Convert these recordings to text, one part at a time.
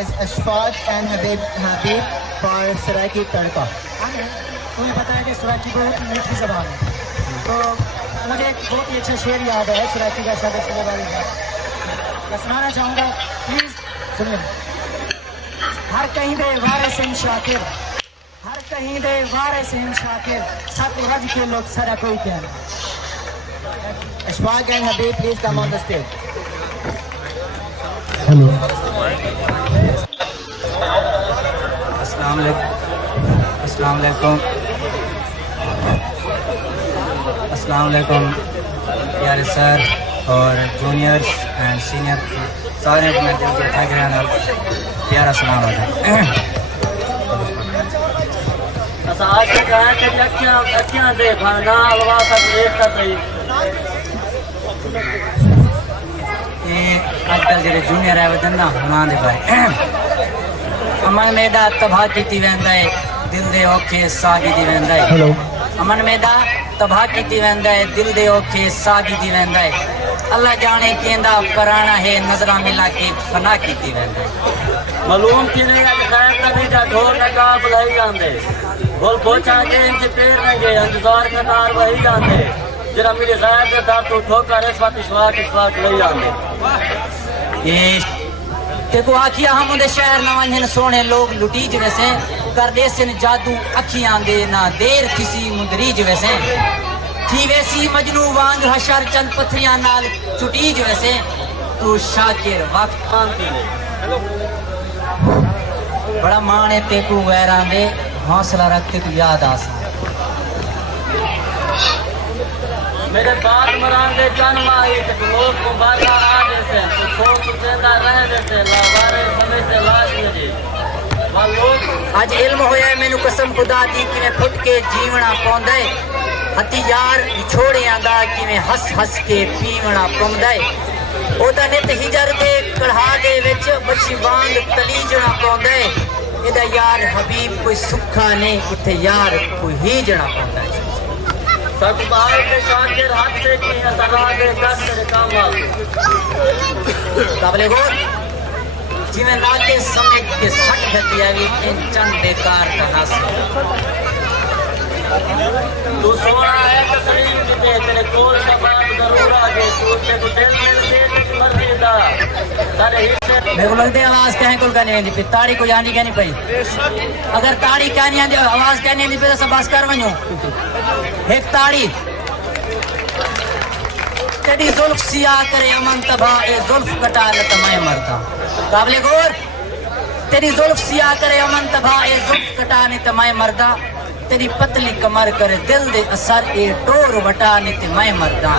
is Ashfaq and Habib for Saraiki Tadka. تمہیں پتہ ہے کہ سرائکی بہت میٹھی زبان ہے، تو مجھے ایک بہت ہی اچھا شعر یاد ہے سرائکی کا شاید اس بارے میں میں سنانا چاہوں گا، پلیز سنیں۔ ہر کہیں دے وارث ان شاکر، ہر کہیں دے وارث ان شاکر، سب رج کے لوگ سارا کوئی کہنا۔ Ashfaq and Habib, please come on the stage. السلام علیکم، السلام علیکم، السلام علیکم پیارے سر اور جونیئرس اینڈ سینئر سارے اپنے دل کے ٹھگ رہے ہیں، پیارا سلام علیکم۔ آج تک ہے کہ اکیاں دے بھانا الوا تک ایک تک یہ اج کل جڑے جونیئر ہے ودن نا انہاں دے بارے امن میدا تباہ کیتی ویندا ہے، دل دے اوکھے ساہ کیتی ویندا ہے۔ امن میدا تباہ کیتی ویندا ہے، دل دے اوکھے ساہ کیتی ویندا ہے۔ اللہ جانے کیندا کرانا ہے، نظراں ملا کے فنا کیتی ویندا ہے۔ معلوم تھی نہیں اج خیر کبھی جا ڈھول نگا بلائی جاندے بول پہنچا کے ان سے پیر نہ گئے انتظار قطار وہی جاندے جرا میری غیر دے دار تو ٹھوکر اس وقت اشواق لے جاندے۔ یہ تے کو آکھیا ہم دے شہر نہ ونجن سونے لوگ لٹیج ویسے کر دے سن جادو اکھیاں دے نہ دیر کسی مدریج ویسے تھی ویسی مجنو وانگ حشر چند پتھریاں نال چٹیج ویسے تو شاکر وقت شانتی نے بڑا مانے تے کو غیراں دے حوصلہ رکھتے تو یاد آسا میرے بات مران دے جان ماہی تے لوگ کو بارا آ جیسے تو سوچ زندہ رہ جیسے لاوارے سمجھتے لاش مجھے لوگ اج علم ہویا ہے مینوں قسم خدا دی کہ میں پھٹ کے جیونا پوندا ہے ہتی یار چھوڑیاں دا کہ میں ہس ہس کے پیونا پوندا ہے او دا نت ہجر دے کڑھا دے وچ بچی وانگ تلیجنا پوندا ہے ادا یار حبیب کوئی سکھا نہیں اتھے یار کوئی ہیجنا پوندا ہے۔ سب بار کے شاکر ہاتھ سے کی اثرا دے دس میرے کام آگے قابل غور جی میں لاتے سمجھ کے سٹ گھتی آگی ان چند بیکار کا ناصر تو سونا ہے تسلیم دیتے تیرے کول کا بات ضرور آگے تو تے کو دل مل دے تیری مرضی دا سارے حصے میں کو لگتے آواز کہیں کل کا نہیں آندی پی تاڑی کو جانی کہنی پئی اگر تاڑی کہنی آندی آواز کہنی آندی پی تو سب باس کر ونیوں ایک تاڑی تیری ظلف سیاہ کرے امن تباہ اے ظلف کٹا لتا میں مرتا قابل غور تیری ظلف سیاہ کرے امن تباہ اے ظلف کٹا نیتا میں مردا تیری پتلی کمر کرے دل دے اثر اے ٹور وٹا نیتا میں مردا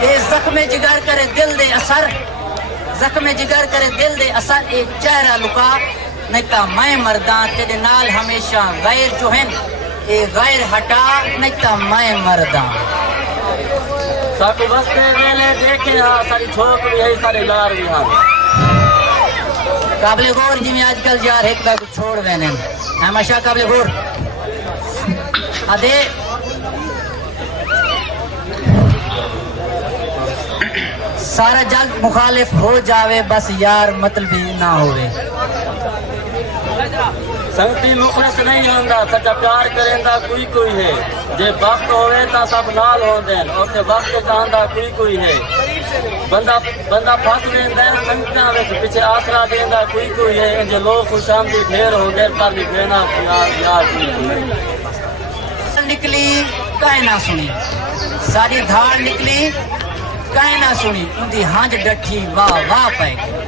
اے زخم جگر کرے دل دے اثر زخم جگر کرے دل دے اثر اے چہرہ لکا نیتا میں مردا تیرے نال ہمیشہ غیر جو ہیں اے غیر ہٹا نیتا میں مردا سب بستے ویلے دیکھے ہاں ساری چھوک بھی ہے سارے لار بھی ہاں قابل غور جی میں آج کل یار ایک دا کچھ چھوڑ وینے ہمیشہ قابل غور ادھے سارا جگ مخالف ہو جاوے بس یار مطلبی نہ ہوئے سنگتی مخلص نہیں ہوندا سچا پیار کریندا کوئی کوئی ہے جے وقت ہوئے تا سب نال ہوندین اور تے وقت چاہندا کوئی ہے بندہ پھس ویندا ہے سنگتاں وچ پیچھے آسرا دیندا کوئی ہے جے لوگ خوش آمدید ڈھیر ہو گئے پر بھی دینا یار نکلی کہیں نہ سنی ساری دھاڑ نکلی کہیں نہ سنی ان دی ہانج ڈٹھی واہ واہ پائے گی